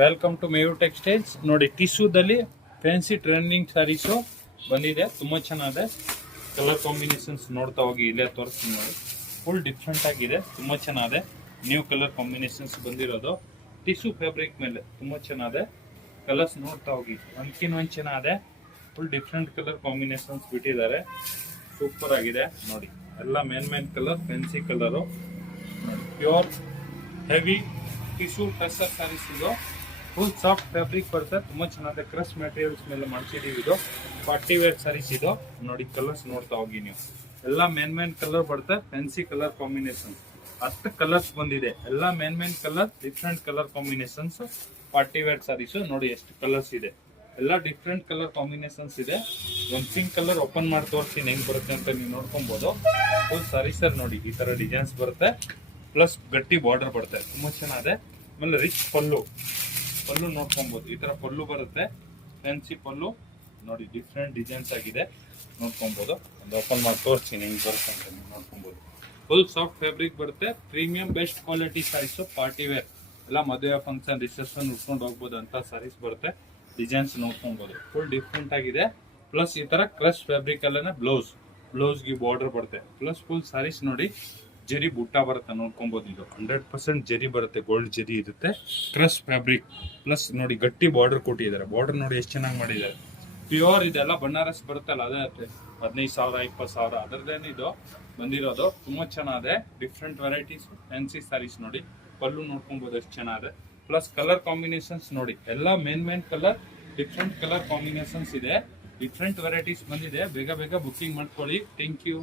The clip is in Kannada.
Welcome to ಮೇಯು textiles. ನೋಡಿ, ಟಿಶ್ಯೂದಲ್ಲಿ ಫ್ಯಾನ್ಸಿ ಟ್ರೆಂಡಿಂಗ್ ಸ್ಯಾರೀಸು ಬಂದಿದೆ. ತುಂಬ ಚೆನ್ನಾಗಿದೆ. ಕಲರ್ ಕಾಂಬಿನೇಷನ್ಸ್ ನೋಡ್ತಾ ಹೋಗಿ, ಇಲ್ಲೇ ತೋರಿಸ್ತೀನಿ ನೋಡಿ. ಫುಲ್ ಡಿಫ್ರೆಂಟ್ ಆಗಿದೆ, ತುಂಬ ಚೆನ್ನಾಗಿದೆ. ನ್ಯೂ ಕಲರ್ ಕಾಂಬಿನೇಷನ್ಸ್ ಬಂದಿರೋದು ಟಿಶ್ಯೂ ಫ್ಯಾಬ್ರಿಕ್ ಮೇಲೆ ತುಂಬ ಚೆನ್ನಾಗಿದೆ. ಕಲರ್ಸ್ ನೋಡ್ತಾ ಹೋಗಿ, ಒಂದ್ಕಿನ್ ಒಂದು ಚೆನ್ನಾಗಿದೆ. ಫುಲ್ ಡಿಫ್ರೆಂಟ್ ಕಲರ್ ಕಾಂಬಿನೇಷನ್ಸ್ ಬಿಟ್ಟಿದ್ದಾರೆ. ಸೂಪರ್ ಆಗಿದೆ ನೋಡಿ. ಎಲ್ಲ main colour fancy colour. Pure heavy tissue tussar sarees ಇದು. ಫುಲ್ ಸಾಫ್ಟ್ ಫ್ಯಾಬ್ರಿಕ್ ಬರುತ್ತೆ, ತುಂಬಾ ಚೆನ್ನಾಗಿದೆ. ಕ್ರಶ್ ಮೆಟೀರಿಯಲ್ಸ್ ಮೇಲೆ ಮಾಡ್ಸಿದೀವಿ. ಇದು ಪಾರ್ಟಿ ವೇರ್ ಸ್ಯಾರೀಸ್ ಇದು. ನೋಡಿ, ಕಲರ್ಸ್ ನೋಡ್ತಾ ಹೋಗಿ ನೀವು. ಎಲ್ಲ ಮೇನ್ ಕಲರ್ ಬರುತ್ತೆ. ಫ್ಯಾನ್ಸಿ ಕಲರ್ ಕಾಂಬಿನೇಷನ್ 10 ಕಲರ್ಸ್ ಬಂದಿದೆ. ಎಲ್ಲ main colour, different colour combinations. Party wear saris ನೋಡಿ, ಎಷ್ಟು ಕಲರ್ಸ್ ಇದೆ. ಎಲ್ಲ ಡಿಫ್ರೆಂಟ್ ಕಲರ್ ಕಾಂಬಿನೇಷನ್ಸ್ ಇದೆ. ಒಂದು ಪಿಂಕ್ ಕಲರ್ ಓಪನ್ ಮಾಡಿ ತೋರಿಸ್ತೀನಿ ಹೆಂಗ್ ಬರುತ್ತೆ ಅಂತ ನೀವು ನೋಡ್ಕೊಬಹುದು. ಫುಲ್ ಸ್ಯಾರೀಸ್ ನೋಡಿ, ಈ ತರ ಡಿಸೈನ್ಸ್ ಬರುತ್ತೆ. ಪ್ಲಸ್ ಗಟ್ಟಿ ಬಾರ್ಡರ್ ಬರುತ್ತೆ, ತುಂಬಾ ಚೆನ್ನಾಗಿದೆ. ಆಮೇಲೆ ರಿಚ್ ಪಲ್ಲು ನೋಡ್ಕೊಬಹುದು. ಈ ತರ ಪಲ್ಲು ಬರುತ್ತೆ, ಫ್ಯಾನ್ಸಿ ಪಲ್ಲು ನೋಡಿ. ಡಿಫ್ರೆಂಟ್ ಡಿಸೈನ್ಸ್ ಆಗಿದೆ, ನೋಡ್ಕೊಬಹುದು. ಒಂದು ಓಪನ್ ಮಾಡಿ ತೋರಿಸ್ತೀನಿ ಹೆಂಗ್ ಬರುತ್ತೆ ಅಂತ ನೀವು ನೋಡ್ಕೊಬಹುದು. ಫುಲ್ ಸಾಫ್ಟ್ ಫ್ಯಾಬ್ರಿಕ್ ಬರುತ್ತೆ. Premium best quality saris, party wear ಎಲ್ಲ ಮದುವೆ ಫಂಕ್ಷನ್ ರಿಸೆಪ್ಷನ್ ಉಟ್ಕೊಂಡು ಹೋಗ್ಬೋದು ಅಂತ ಸ್ಯಾರೀಸ್ ಬರುತ್ತೆ. ಡಿಸೈನ್ಸ್ ನೋಡ್ಕೊಬಹುದು. ಫುಲ್ ಡಿಫ್ರೆಂಟ್ ಆಗಿದೆ. ಪ್ಲಸ್ ಈ ತರ ಕ್ರಶ್ ಫ್ಯಾಬ್ರಿಕ್ ಅಲ್ಲೇ ಬ್ಲೌಸ್ಗೆ ಬಾರ್ಡರ್ ಬರುತ್ತೆ. ಪ್ಲಸ್ ಫುಲ್ ಸ್ಯಾರೀಸ್ ನೋಡಿ, ಜರಿ ಬುಟ್ಟ ಬರುತ್ತೆ, ನೋಡ್ಕೊಬಹುದು. ಇದು 100% ಜರಿ ಬರುತ್ತೆ, ಗೋಲ್ಡ್ ಜರಿ ಇರುತ್ತೆ. ಕ್ರಶ್ ಫ್ಯಾಬ್ರಿಕ್ ಪ್ಲಸ್ ನೋಡಿ, ಗಟ್ಟಿ ಬಾರ್ಡರ್ ಕೊಟ್ಟಿದ್ದಾರೆ. ಬಾರ್ಡರ್ ನೋಡಿ ಎಷ್ಟು ಚೆನ್ನಾಗಿ ಮಾಡಿದ್ದಾರೆ. ಪ್ಯೂರ್ ಇದೆಲ್ಲ ಬನಾರಸ್ ಬರುತ್ತಲ್ಲ, ಅದೇ 15,000 20,000 ಅದರದೇನು ಇದು ಬಂದಿರೋದು. ತುಂಬಾ ಚೆನ್ನಾಗಿದೆ. ಡಿಫ್ರೆಂಟ್ ವೆರೈಟೀಸ್ ಫ್ಯಾನ್ಸಿ ಸ್ಯಾರೀಸ್ ನೋಡಿ. ಪಲ್ಲು ನೋಡ್ಕೊಬಹುದು ಎಷ್ಟು ಚೆನ್ನಾಗಿದೆ. ಪ್ಲಸ್ ಕಲರ್ ಕಾಂಬಿನೇಷನ್ಸ್ ನೋಡಿ, ಎಲ್ಲ main colour, different colour combinations ಇದೆ. ಡಿಫ್ರೆಂಟ್ ವೆರೈಟೀಸ್ ಬಂದಿದೆ. ಬೇಗ ಬುಕ್ಕಿಂಗ್ ಮಾಡ್ಕೊಳ್ಳಿ. Thank you.